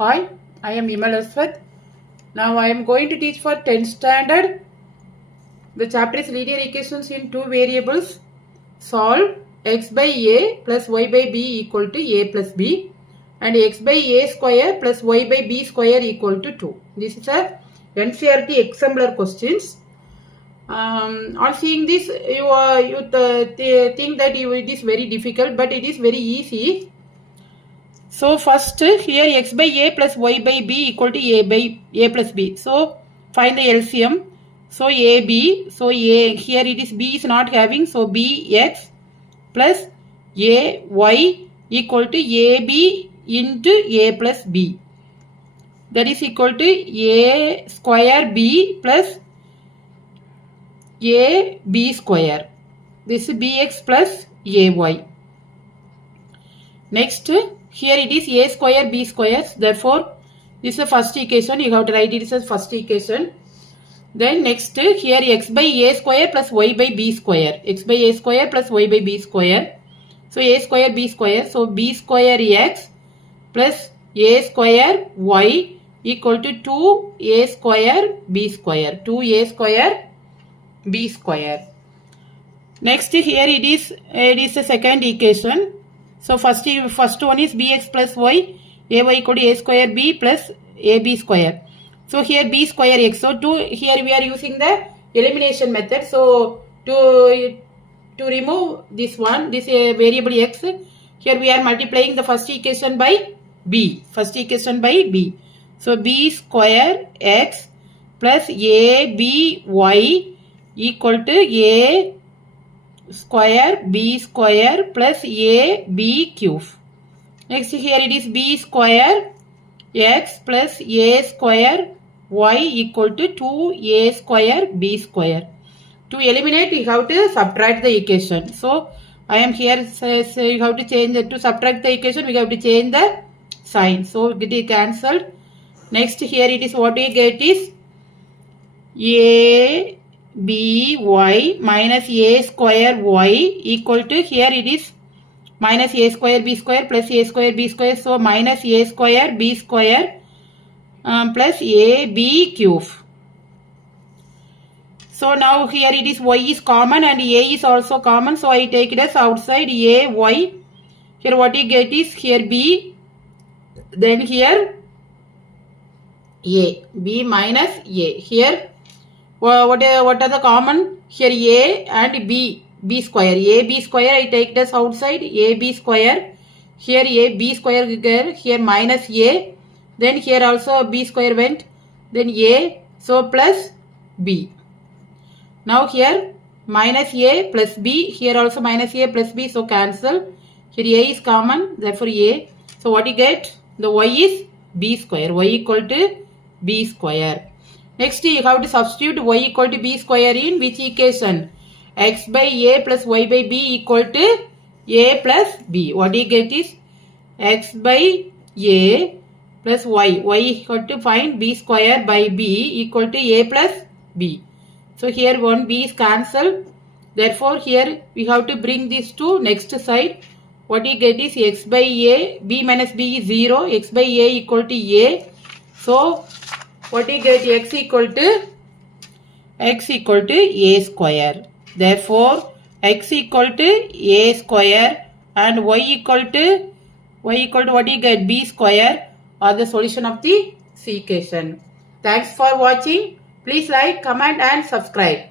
Hi, I am Imal Aswat. Now I am going to teach for 10th standard. The chapter is linear equations in two variables. Solve x by a plus y by b equal to a plus b and x by a square plus y by b square equal to 2. This is a NCERT exemplar questions. On seeing this, you think that it is very difficult, but it is very easy. So first here x by a plus y by b equal to a by a plus b. So find the LCM. So ab. So a here it is b is not having. So bx plus a y equal to ab into a plus b. That is equal to a square b plus a b square. This is bx plus ay. Next, here it is a square b square. Therefore, this is the first equation. You have to write it as first equation. Then next, here x by a square plus y by b square. X by a square plus y by b square. So, a square b square. So, b square x plus a square y equal to 2a square b square. 2a square b square. Next, here it is the second equation. So first one is bx plus y, ay equal to a square b plus ab square. So here b square x. So here we are using the elimination method. So to remove this one, this variable x, here we are multiplying the first equation by b. First equation by b. So b square x plus ab y equal to a square b square plus a b cube. Next here it is b square x plus a square y equal to 2a square b square. To eliminate you have to subtract the equation. So I am here says you have to change to subtract the equation we have to change the sign. So it is cancelled. Next here it is what we get is a by minus a square y equal to here it is minus a square b square plus a square b square. So minus a square b square plus a b cube. So now here it is y is common and a is also common. So I take it as outside a y. Here what you get is here b, then here a, b minus a. Here what are the common? Here a and b square. A b square I take this outside a b square. Here a b square here minus a. Then here also b square went. Then a. So plus b. Now here minus a plus b. Here also minus a plus b. So cancel. Here a is common. Therefore a. So what you get? The y is b square. Y equal to b square. Next, you have to substitute y equal to b square in which equation? X by a plus y by b equal to a plus b. What you get is x by a plus y. Y equal to find b square by b equal to a plus b. So here one b is cancelled. Therefore, here we have to bring this to next side. What you get is x by a, b minus b is 0. X by a equal to a. So what you get x equal to a square. Therefore, x equal to a square and y equal to what you get b square are the solution of the C equation. Thanks for watching. Please like, comment and subscribe.